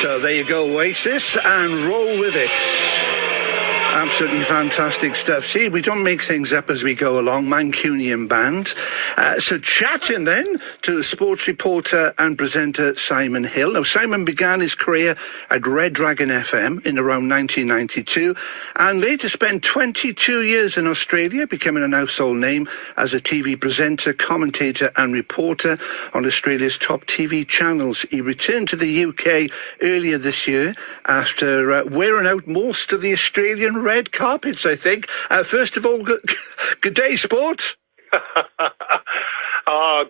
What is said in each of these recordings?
So there you go, Oasis, and roll with it. Absolutely fantastic stuff. See, we don't make things up as we go along. Mancunian band. So chatting then to sports reporter and presenter Simon Hill. Now, Simon began his career at Red Dragon FM in around 1992 and later spent 22 years in Australia, becoming a household name as a TV presenter, commentator and reporter on Australia's top TV channels. He returned to the UK earlier this year after wearing out most of the Australian red carpets, I think. First of all, good day, sports.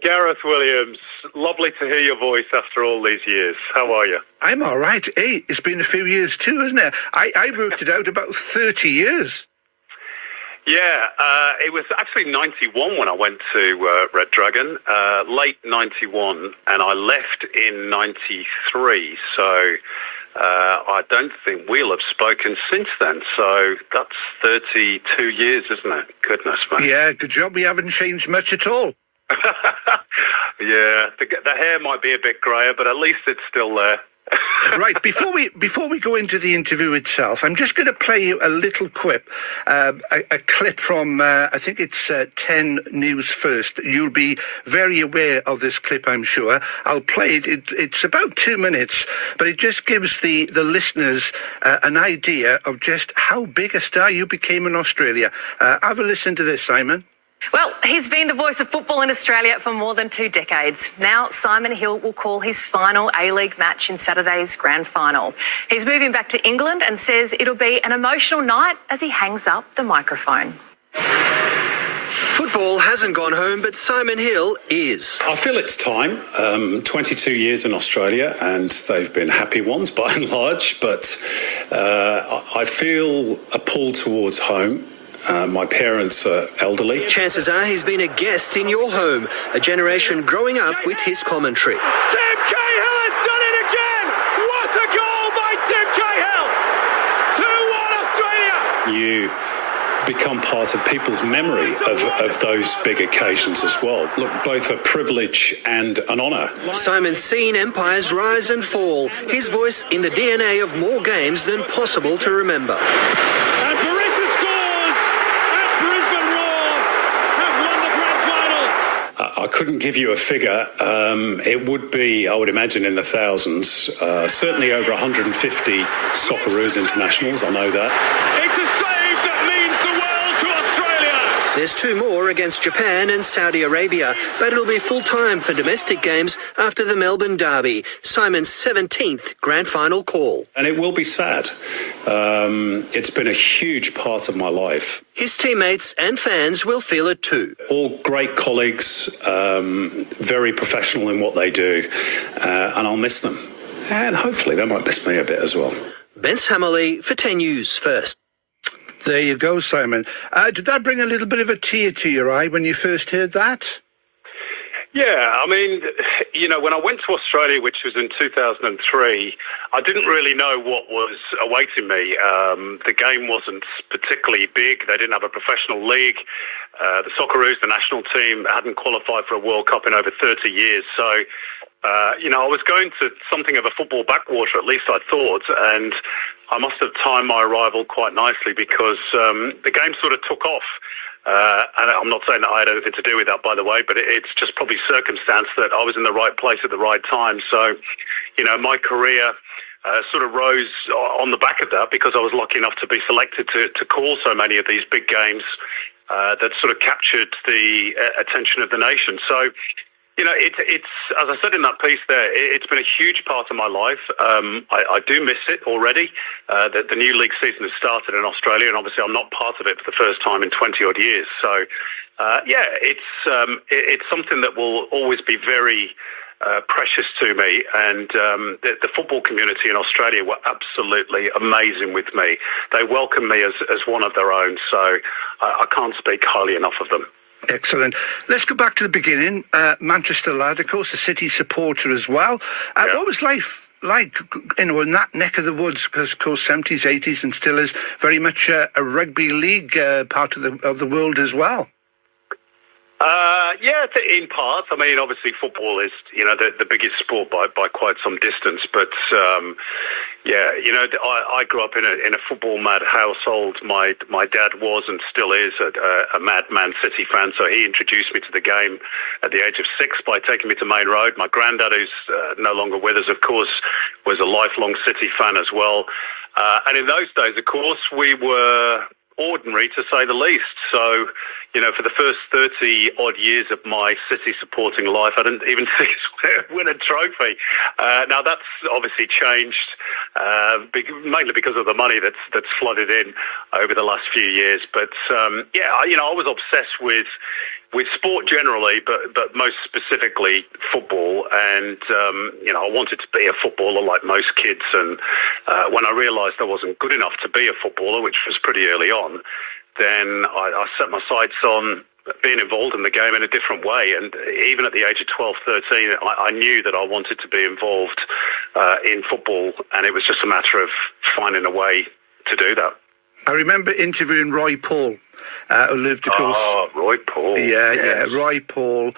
Gareth Williams, lovely to hear your voice after all these years. How are you? I'm all right. Hey, it's been a few years too, isn't it? I worked it out about 30 years. Yeah, it was actually 91 when I went to Red Dragon, late 91, and I left in 93, so I don't think we'll have spoken since then. So that's 32 years, isn't it? Goodness, man. Yeah, good job. We haven't changed much at all. Yeah, the hair might be a bit greyer, but at least it's still there. Right, before we go into the interview itself, I'm just going to play you a little clip, a clip from, I think it's 10 News First. You'll be very aware of this clip, I'm sure. I'll play it. It's about 2 minutes, but it just gives the listeners an idea of just how big a star you became in Australia. Have a listen to this, Simon. Well, he's been the voice of football in Australia for more than 2 decades. Now, Simon Hill will call his final A-League match in Saturday's grand final. He's moving back to England and says it'll be an emotional night as he hangs up the microphone. Football hasn't gone home, but Simon Hill is. I feel it's time. 22 years in Australia, and they've been happy ones by and large, but I feel a pull towards home. My parents are elderly. Chances are he's been a guest in your home, a generation growing up with his commentary. Tim Cahill has done it again! What a goal by Tim Cahill! 2-1 Australia! You become part of people's memory of those big occasions as well. Look, both a privilege and an honour. Simon's seen empires rise and fall, his voice in the DNA of more games than possible to remember. And Barissa scores! And Brisbane Roar have won the grand final! I couldn't give you a figure. It would be, I would imagine, in the thousands. Certainly over 150 Socceroos internationals, I know that. It's a save that means the world to Australia! There's 2 more against Japan and Saudi Arabia, but it'll be full-time for domestic games after the Melbourne Derby, Simon's 17th grand final call. And it will be sad. It's been a huge part of my life. His teammates and fans will feel it too. All great colleagues, very professional in what they do, and I'll miss them. And hopefully they might miss me a bit as well. Bence Hammerley for 10 News First. There you go, Simon. Did that bring a little bit of a tear to your eye when you first heard that? Yeah, I mean, you know, when I went to Australia, which was in 2003, I didn't really know what was awaiting me. The game wasn't particularly big. They didn't have a professional league. The Socceroos, the national team, hadn't qualified for a World Cup in over 30 years. So, you know, I was going to something of a football backwater, at least I thought, and I must have timed my arrival quite nicely because the game sort of took off. And I'm not saying that I had anything to do with that, by the way, but it's just probably circumstance that I was in the right place at the right time. So, you know, my career sort of rose on the back of that because I was lucky enough to be selected to call so many of these big games that sort of captured the attention of the nation. So, you know, it's as I said in that piece there, it's been a huge part of my life. I do miss it already. The new league season has started in Australia, and obviously I'm not part of it for the first time in 20-odd years. So, yeah, it's something that will always be very precious to me. And the football community in Australia were absolutely amazing with me. They welcomed me as one of their own. So I can't speak highly enough of them. Excellent. Let's go back to the beginning. Manchester lad, of course, a City supporter as well. Yeah. What was life like, you know, in that neck of the woods? Because, of course, 70s, 80s, and still is very much a rugby league part of the world as well. Yeah, in part. I mean, obviously football is, the biggest sport by quite some distance. But, yeah, I grew up in a football-mad household. My dad was and still is a mad Man City fan, so he introduced me to the game at the age of 6 by taking me to Main Road. My granddad, who's no longer with us, of course, was a lifelong City fan as well. And in those days, of course, we were ordinary, to say the least. So, for the first 30-odd years of my City supporting life, I didn't even see us win a trophy. Now, that's obviously changed, mainly because of the money that's flooded in over the last few years. But, I was obsessed with sport generally, but most specifically football. And, I wanted to be a footballer like most kids. And when I realised I wasn't good enough to be a footballer, which was pretty early on, then I set my sights on being involved in the game in a different way. And even at the age of 12, 13, I knew that I wanted to be involved in football. And it was just a matter of finding a way to do that. I remember interviewing Roy Paul, who lived, of course. Oh, Roy Paul. Yeah, Roy Paul.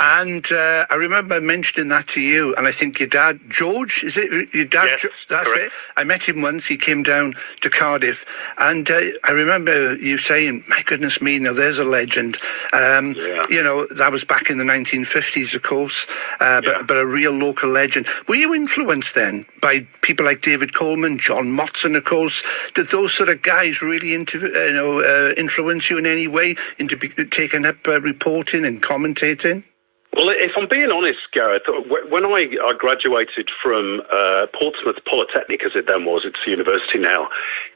And I remember mentioning that to you, and I think your dad, George, is it your dad? Yes, that's correct. it. I met him once. He came down to Cardiff, and I remember you saying, my goodness me, now there's a legend. That was back in the 1950s, of course, but a real local legend. Were you influenced then by people like David Coleman, John Motson, of course? Did those sort of guys really influence you in any way into taking up reporting and commentating? Well, if I'm being honest, Gareth, when I graduated from Portsmouth Polytechnic, as it then was, it's a university now,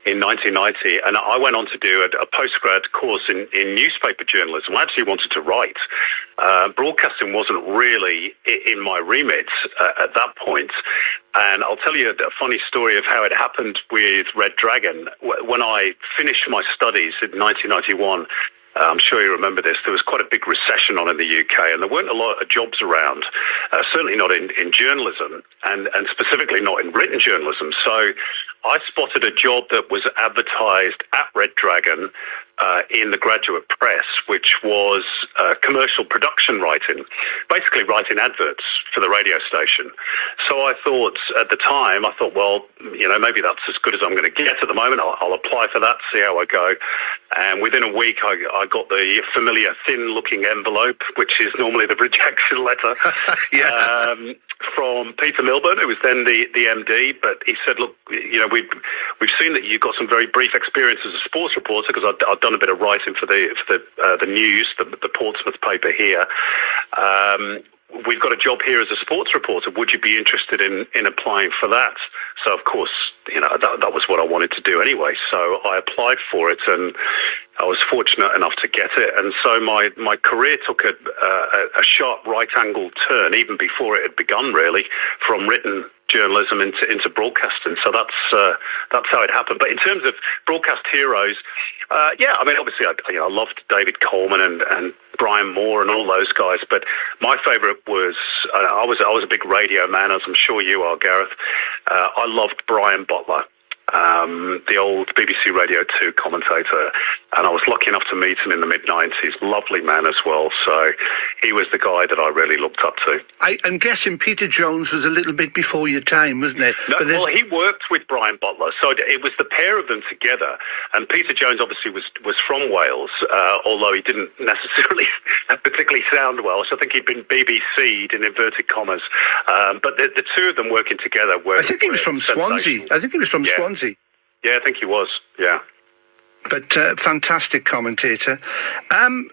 in 1990, and I went on to do a postgrad course in newspaper journalism. I actually wanted to write. Broadcasting wasn't really in my remit at that point. And I'll tell you a funny story of how it happened with Red Dragon. When I finished my studies in 1991, I'm sure you remember this, there was quite a big recession on in the UK, and there weren't a lot of jobs around, certainly not in journalism, and specifically not in written journalism. So I spotted a job that was advertised at Red Dragon in the graduate press, which was commercial production writing, basically writing adverts for the radio station. So I thought at the time, well, maybe that's as good as I'm going to get at the moment. I'll apply for that, see how I go. And within a week, I got the familiar thin-looking envelope, which is normally the rejection letter, from Peter Milburn, who was then the MD. But he said, look, we've seen that you've got some very brief experience as a sports reporter, because I've done a bit of writing for the news, the Portsmouth paper here. We've got a job here as a sports reporter. Would you be interested in applying for that? So, of course, that was what I wanted to do anyway. So I applied for it, and I was fortunate enough to get it. And so my career took a sharp right-angled turn, even before it had begun, really, from written journalism into broadcasting. So that's how it happened. But in terms of broadcast heroes, obviously I loved David Coleman and Brian Moore and all those guys. But my favourite was I was a big radio man, as I'm sure you are, Gareth. I loved Brian Butler, the old BBC Radio 2 commentator, and I was lucky enough to meet him in the mid-90s. Lovely man as well. So he was the guy that I really looked up to. I'm guessing Peter Jones was a little bit before your time, wasn't it? No, well, he worked with Brian Butler, so it was the pair of them together. And Peter Jones obviously was from Wales, although he didn't necessarily particularly sound Welsh. I think he'd been BBC'd in inverted commas. But the two of them working together were... I think he was from Swansea. Swansea. Yeah, I think he was, yeah. But fantastic commentator.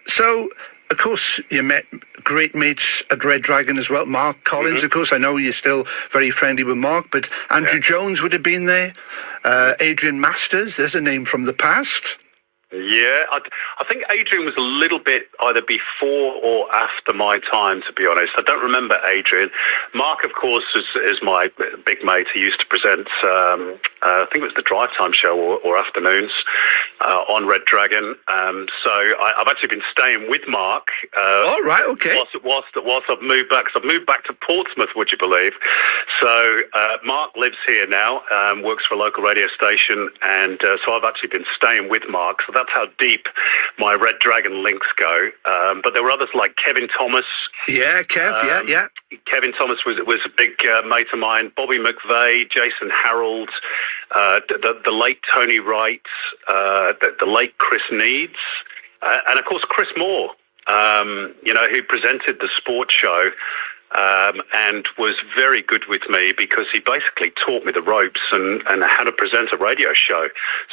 So, of course, you met great mates at Red Dragon as well. Mark Collins, of course. I know you're still very friendly with Mark, but Andrew Jones would have been there. Adrian Masters, there's a name from the past. Yeah, I think Adrian was a little bit either before or after my time, to be honest. I don't remember Adrian. Mark, of course, is my big mate. He used to present, I think it was the Drive Time show or afternoons on Red Dragon. So I've actually been staying with Mark. All right, okay. Whilst I've moved back, because I've moved back to Portsmouth, would you believe? So Mark lives here now, works for a local radio station, and so I've actually been staying with Mark. So that's how deep my Red Dragon links go. But there were others like Kevin Thomas. Yeah, Kev, yeah. Kevin Thomas was a big mate of mine. Bobby McVeigh, Jason Harold, the late Tony Wright, the late Chris Needs, and of course Chris Moore, who presented the sports show. And was very good with me because he basically taught me the ropes and how to present a radio show.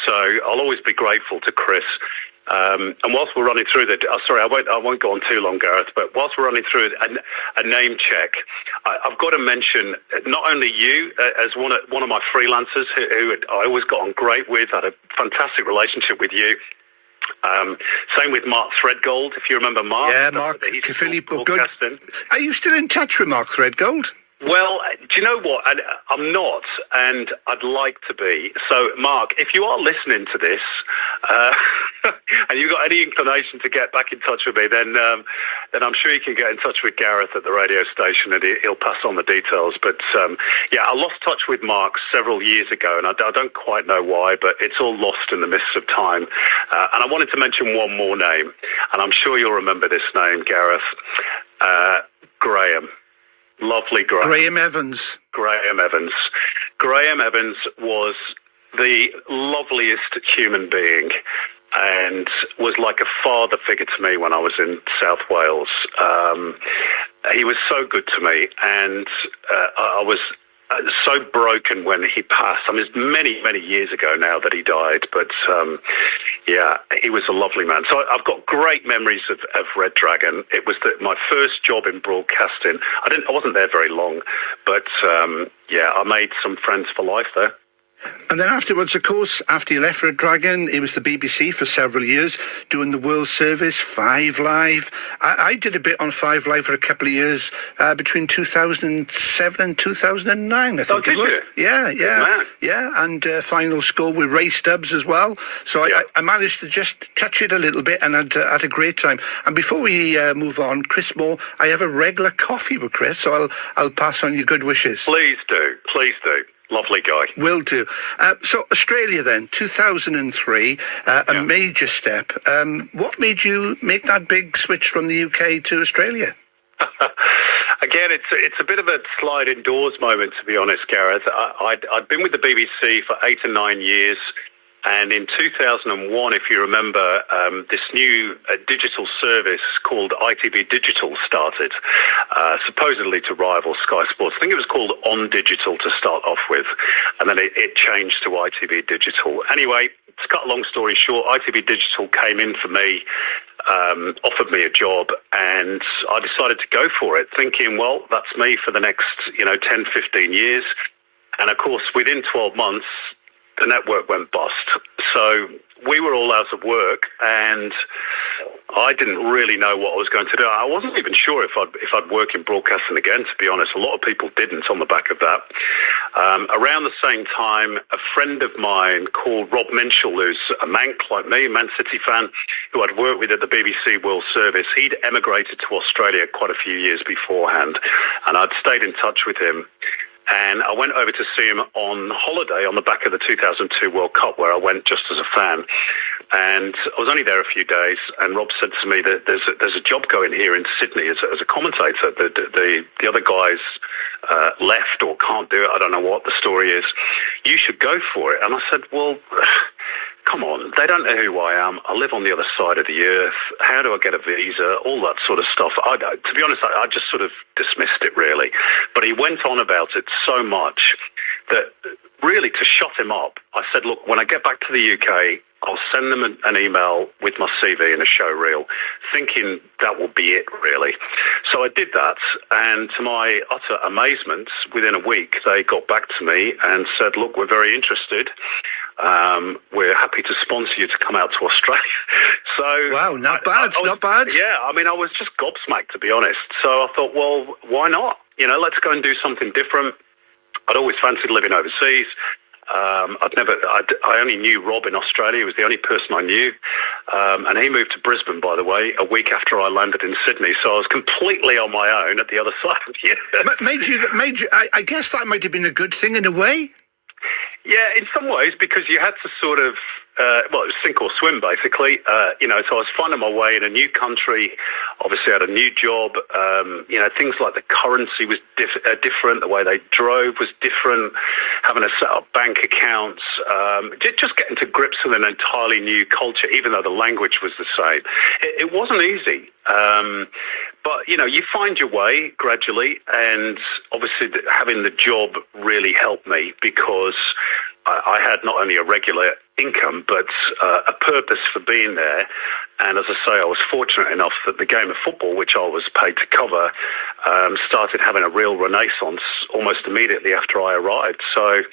So I'll always be grateful to Chris. And whilst we're running through I won't go on too long, Gareth, but whilst we're running through a name check, I've got to mention not only you as one of my freelancers who I always got on great with, had a fantastic relationship with you. Same with Mark Threadgold, if you remember Mark. Yeah, Mark. Good. Are you still in touch with Mark Threadgold? Well, do you know what? I'm not, and I'd like to be. So, Mark, if you are listening to this, and you've got any inclination to get back in touch with me, then I'm sure you can get in touch with Gareth at the radio station, and he'll pass on the details. But I lost touch with Mark several years ago, and I don't quite know why, but it's all lost in the mists of time. And I wanted to mention one more name, and I'm sure you'll remember this name, Gareth. Graham. Lovely Graham. Graham Evans. Graham Evans. Graham Evans was the loveliest human being and was like a father figure to me when I was in South Wales. He was so good to me, and I was so broken when he passed. I mean, it's many, many years ago now that he died, but he was a lovely man. So I've got great memories of Red Dragon. It was my first job in broadcasting. I wasn't there very long, but I made some friends for life there. And then afterwards, of course, after you left Red Dragon, it was the BBC for several years, doing the World Service, 5 Live. I did a bit on 5 Live for a couple of years, between 2007 and 2009, I think it was. Yeah. And Final Score with Ray Stubbs as well. So I managed to just touch it a little bit and had a great time. And before we move on, Chris Moore, I have a regular coffee with Chris, so I'll pass on your good wishes. Please do. Lovely guy. Will do. So Australia then, 2003, a major step. What made you make that big switch from the UK to Australia? Again, it's a bit of a slide indoors moment, to be honest, Gareth. I'd been with the BBC for 8 or 9 years. And in 2001, if you remember, this new digital service called ITV Digital started, supposedly to rival Sky Sports. I think it was called On Digital to start off with, and then it changed to ITV Digital. Anyway, to cut a long story short, ITV Digital came in for me, offered me a job, and I decided to go for it, thinking, well, that's me for the next 10, 15 years. And of course, within 12 months, the network went bust. So we were all out of work, and I didn't really know what I was going to do. I wasn't even sure if I'd work in broadcasting again, to be honest. A lot of people didn't on the back of that. Around the same time, a friend of mine called Rob Minshall, who's a Manc like me, Man City fan, who I'd worked with at the BBC World Service, he'd emigrated to Australia quite a few years beforehand, and I'd stayed in touch with him. And I went over to see him on holiday on the back of the 2002 World Cup, where I went just as a fan. And I was only there a few days, and Rob said to me that there's a job going here in Sydney as a commentator. The other guys left or can't do it. I don't know what the story is. You should go for it. And I said, well, come on, they don't know who I am. I live on the other side of the earth. How do I get a visa? All that sort of stuff. To be honest, I just sort of dismissed it, really. But he went on about it so much that really, to shut him up, I said, look, when I get back to the UK, I'll send them an email with my CV and a show reel, thinking that will be it, really. So I did that, and to my utter amazement, within a week, they got back to me and said, look, we're very interested. We're happy to sponsor you to come out to Australia. So wow, not bad. Yeah, I mean, I was just gobsmacked, to be honest. So I thought, well, why not? Let's go and do something different. I'd always fancied living overseas. I only knew Rob in Australia. He was the only person I knew. And he moved to Brisbane, by the way, a week after I landed in Sydney. So I was completely on my own at the other side of the earth. I guess that might have been a good thing in a way. Yeah, in some ways, because you had to sort of well, it was sink or swim, basically. So I was finding my way in a new country. Obviously, I had a new job. Things like the currency was different. The way they drove was different. Having to set up bank accounts. Just getting to grips with an entirely new culture, even though the language was the same. It wasn't easy. But, you find your way gradually. And obviously, having the job really helped me because I had not only a regular income, but a purpose for being there. And as I say, I was fortunate enough that the game of football, which I was paid to cover, started having a real renaissance almost immediately after I arrived. So,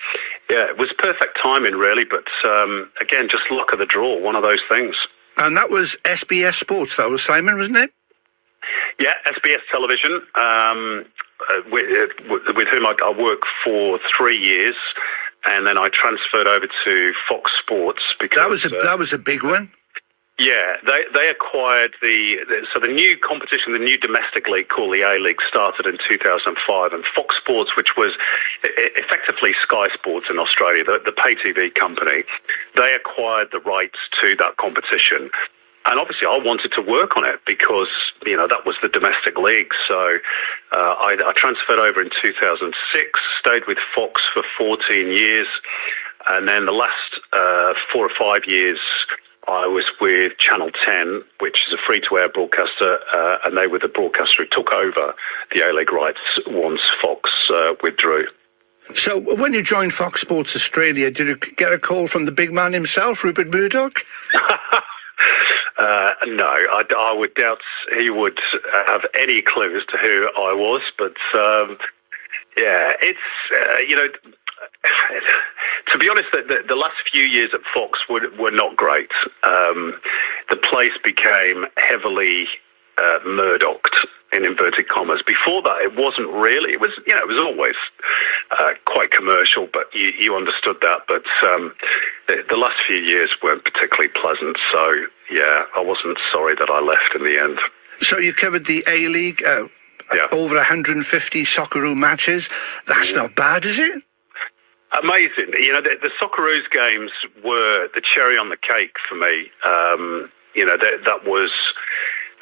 yeah, it was perfect timing, really. But again, just luck of the draw, one of those things. And that was SBS Sports, that was Simon, wasn't it? Yeah, SBS Television, with whom I worked for 3 years. And then I transferred over to Fox Sports because that was a big one. Yeah, they acquired the new competition, the new domestic league called the A-League, started in 2005, and Fox Sports, which was effectively Sky Sports in Australia, the pay TV company, they acquired the rights to that competition. And obviously I wanted to work on it because, that was the domestic league. So I transferred over in 2006, stayed with Fox for 14 years. And then the last 4 or 5 years, I was with Channel 10, which is a free-to-air broadcaster, and they were the broadcaster who took over the A-League rights once Fox withdrew. So when you joined Fox Sports Australia, did you get a call from the big man himself, Rupert Murdoch? No, I would doubt he would have any clue as to who I was. But, it's, to be honest, the last few years at Fox were not great. The place became heavily Murdocked, in inverted commas. Before that, it wasn't really. It was, it was always quite commercial, but you understood that. But the last few years weren't particularly pleasant. So, yeah, I wasn't sorry that I left in the end. So you covered the A-League, over 150 Socceroo matches. That's not bad, is it? Amazing. The Socceroo's games were the cherry on the cake for me. That was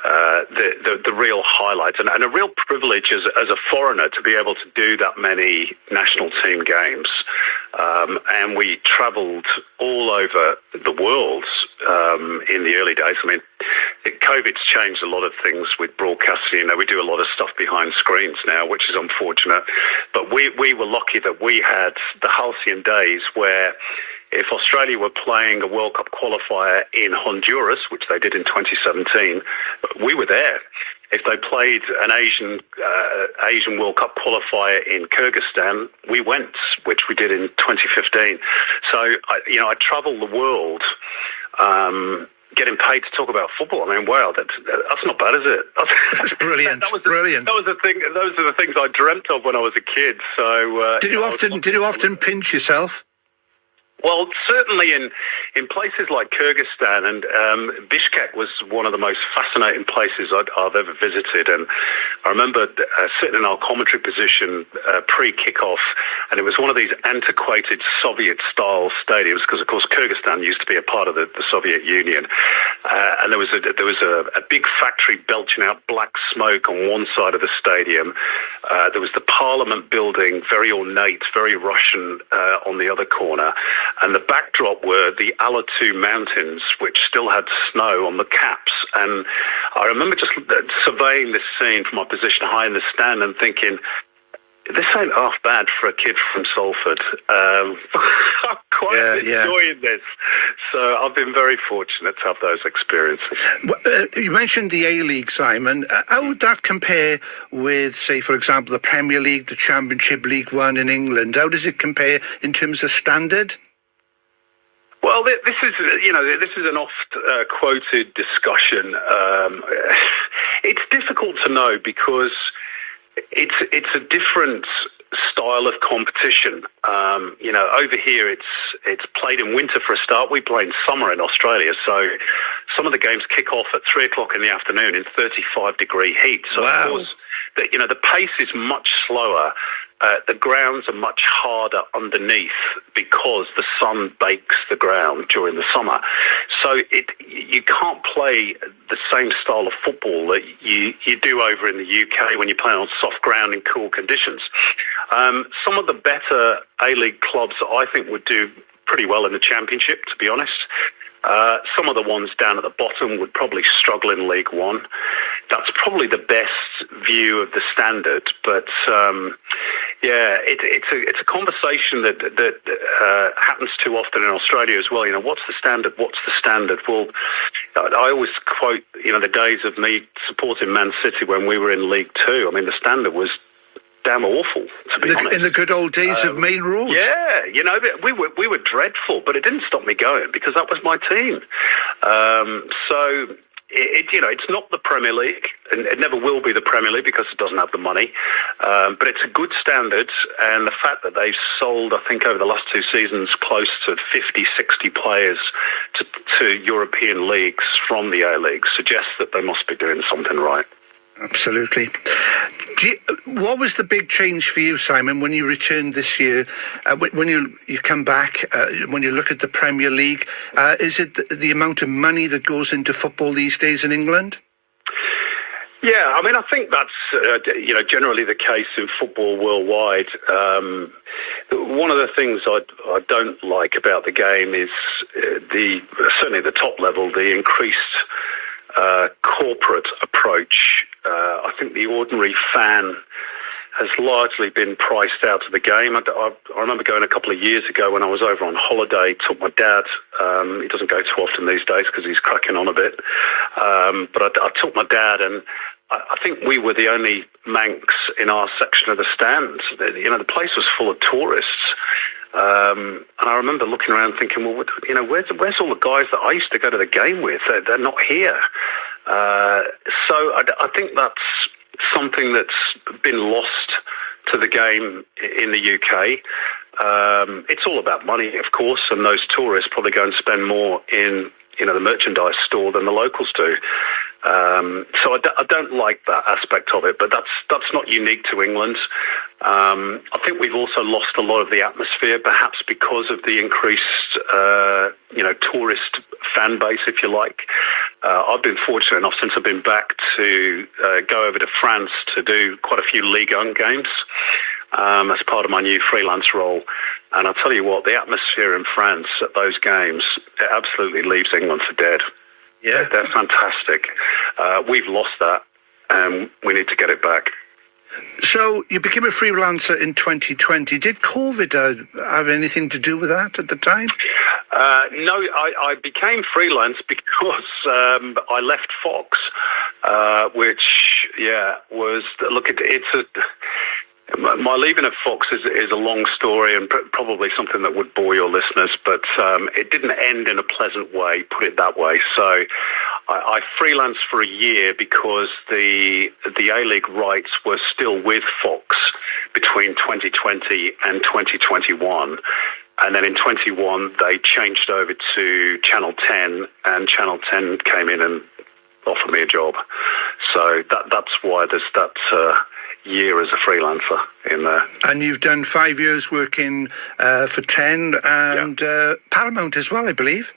the real highlight and a real privilege as a foreigner to be able to do that many national team games. And we travelled all over the world in the early days. I mean, COVID's changed a lot of things with broadcasting. We do a lot of stuff behind screens now, which is unfortunate. But we were lucky that we had the halcyon days where if Australia were playing a World Cup qualifier in Honduras, which they did in 2017, we were there. If they played an Asian World Cup qualifier in Kyrgyzstan, we went, which we did in 2015. So, I travel the world getting paid to talk about football. I mean, wow, that's not bad, is it? That's brilliant. Brilliant. That was the thing. Those are the things I dreamt of when I was a kid. So, did you often pinch yourself? Well, certainly in places like Kyrgyzstan, and Bishkek was one of the most fascinating places I've ever visited. And I remember sitting in our commentary position pre-kickoff, and it was one of these antiquated Soviet-style stadiums because, of course, Kyrgyzstan used to be a part of the Soviet Union. And there was a big factory belching out black smoke on one side of the stadium. There was the Parliament building, very ornate, very Russian, on the other corner. And the backdrop were the Alatu Mountains, which still had snow on the caps. And I remember just surveying this scene from my position high in the stand and thinking, this ain't half bad for a kid from Salford. I'm quite enjoying this. So I've been very fortunate to have those experiences. You mentioned the A-League, Simon. How would that compare with, say, for example, the Premier League, the Championship League One in England? How does it compare in terms of standard? Well, this is an oft-quoted discussion. It's difficult to know because it's a different style of competition. Over here it's played in winter for a start. We play in summer in Australia, so some of the games kick off at 3:00 in the afternoon in 35-degree heat. So wow. Of course, the pace is much slower. the grounds are much harder underneath because the sun bakes the ground during the summer. So you can't play the same style of football that you do over in the UK when you play on soft ground in cool conditions. Some of the better A-League clubs, I think, would do pretty well in the Championship, to be honest. Some of the ones down at the bottom would probably struggle in League One. That's probably the best view of the standard, but it's a conversation that happens too often in Australia as well. You know, what's the standard? What's the standard? Well, I always quote, the days of me supporting Man City when we were in League Two. I mean, the standard was damn awful, to be honest. In the good old days of main roads. Yeah, we were dreadful, but it didn't stop me going because that was my team. So it's not the Premier League, and it never will be the Premier League because it doesn't have the money. But it's a good standard, and the fact that they've sold, I think, over the last 2 seasons, close to 50, 60 players to European leagues from the A-League suggests that they must be doing something right. Absolutely. What was the big change for you, Simon, when you returned this year? When you come back, when you look at the Premier League, is it the amount of money that goes into football these days in England? Yeah, I mean, I think that's generally the case in football worldwide. One of the things I don't like about the game is certainly the top level, the increased corporate approach. I think the ordinary fan has largely been priced out of the game. I remember going a couple of years ago when I was over on holiday, took my dad. He doesn't go too often these days because he's cracking on a bit. But I took my dad, and I think we were the only Manx in our section of the stands. The place was full of tourists. And I remember looking around thinking, well, where's all the guys that I used to go to the game with? They're not here. So I think that's something that's been lost to the game in the UK. It's all about money, of course, and those tourists probably go and spend more in the merchandise store than the locals do. So I don't like that aspect of it, but that's not unique to England. I think we've also lost a lot of the atmosphere, perhaps because of the increased, tourist fan base, if you like. I've been fortunate enough since I've been back to go over to France to do quite a few Ligue 1 games as part of my new freelance role. And I'll tell you what, the atmosphere in France at those games, it absolutely leaves England for dead. Yeah, they're fantastic. We've lost that, and we need to get it back. So you became a freelancer in 2020. Did COVID have anything to do with that at the time? No, I became freelance because I left Fox, which was my leaving of Fox is a long story and probably something that would bore your listeners, but it didn't end in a pleasant way, put it that way. So I freelanced for a year because the A-League rights were still with Fox between 2020 and 2021. And then in 21, they changed over to Channel 10, and Channel 10 came in and offered me a job. So that's why there's that year as a freelancer in there. And you've done 5 years working for 10 and Paramount as well, I believe.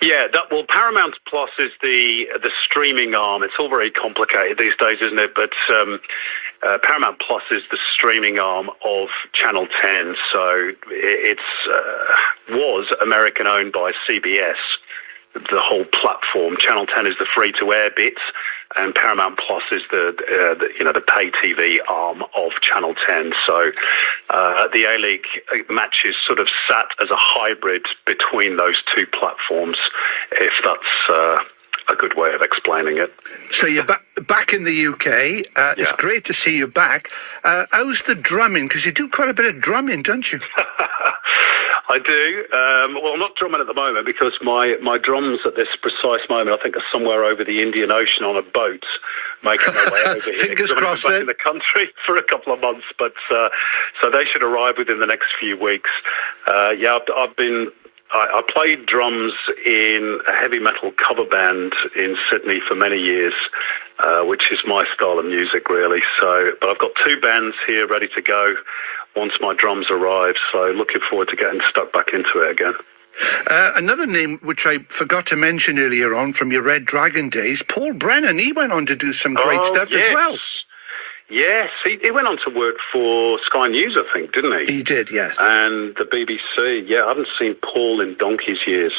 Yeah, Paramount Plus is the streaming arm. It's all very complicated these days, isn't it? But Paramount Plus is the streaming arm of Channel 10. So it's was American owned by CBS. The whole platform. Channel 10 is the free-to-air bits, and Paramount Plus is the pay TV arm of Channel 10. So the A-League matches sort of sat as a hybrid between those two platforms, if that's a good way of explaining it. So you're back in the UK. It's great to see you back. How's the drumming? Because you do quite a bit of drumming, don't you? I do. Well, I'm not drumming at the moment because my drums at this precise moment, I think, are somewhere over the Indian Ocean on a boat, making their way over here. Fingers crossed, back in the country for a couple of months, but so they should arrive within the next few weeks. I played drums in a heavy metal cover band in Sydney for many years. which is my style of music, really. So, but I've got 2 bands here ready to go once my drums arrive. So looking forward to getting stuck back into it again. Another name which I forgot to mention earlier on from your Red Dragon days, Paul Brennan. He went on to do some great stuff as well. Yes, he went on to work for Sky News, I think, didn't he? He did, yes. And the BBC. Yeah, I haven't seen Paul in donkey's years.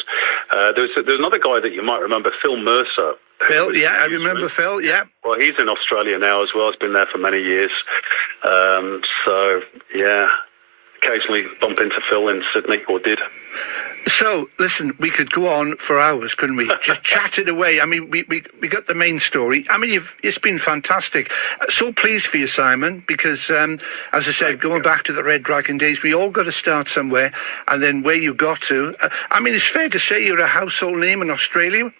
There's another guy that you might remember, Phil Mercer. Phil, yeah, I remember Phil, yeah. Well, he's in Australia now as well. He's been there for many years. So, yeah, occasionally bump into Phil in Sydney, or did. So, listen, we could go on for hours, couldn't we? Just chatting away. I mean, we got the main story. I mean, it's been fantastic. So pleased for you, Simon, because, as I said, going back to the Red Dragon days, we all got to start somewhere, and then where you got to. I mean, it's fair to say you're a household name in Australia.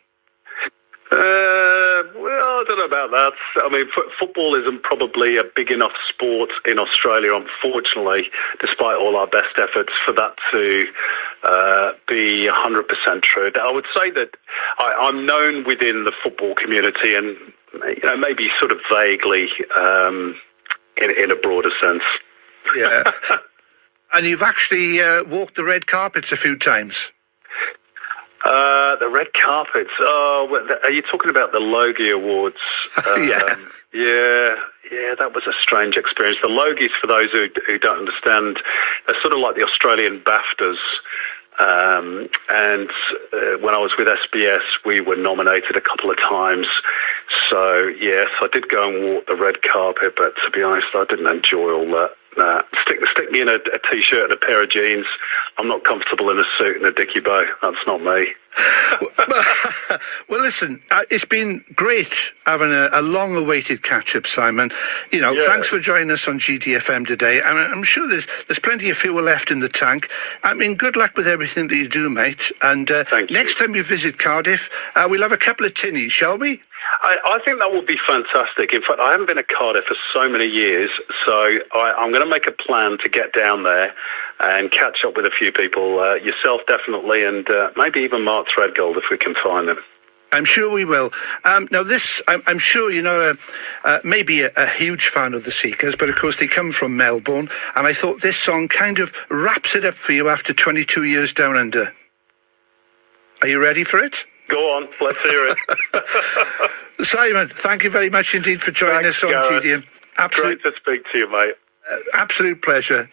Well, I don't know about that. I mean, football isn't probably a big enough sport in Australia, unfortunately, despite all our best efforts, for that to be 100% true. I would say that I'm known within the football community, and maybe sort of vaguely in a broader sense. Yeah. And you've actually walked the red carpets a few times. The red carpets. Oh, are you talking about the Logie Awards? Yeah. Yeah, that was a strange experience. The Logies, for those who don't understand, they're sort of like the Australian BAFTAs. And when I was with SBS, we were nominated a couple of times. So, yes, I did go and walk the red carpet, but to be honest, I didn't enjoy all that. Stick me in a T-shirt and a pair of jeans. I'm not comfortable in a suit and a dicky bow. That's not me. Well, listen, it's been great having a long-awaited catch-up, Simon. Thanks for joining us on GTFM today. And I'm sure there's plenty of fuel left in the tank. I mean, good luck with everything that you do, mate. And next time you visit Cardiff, we'll have a couple of tinnies, shall we? I think that would be fantastic. In fact, I haven't been to Cardiff for so many years, so I'm going to make a plan to get down there and catch up with a few people, yourself definitely, and maybe even Mark Threadgold if we can find him. I'm sure we will. Now, I'm sure you're not maybe a huge fan of the Seekers, but of course they come from Melbourne, and I thought this song kind of wraps it up for you after 22 years down under. Are you ready for it? Go on, let's hear it. Simon, thank you very much indeed for joining us on GTFM. Great to speak to you, mate. Absolute pleasure.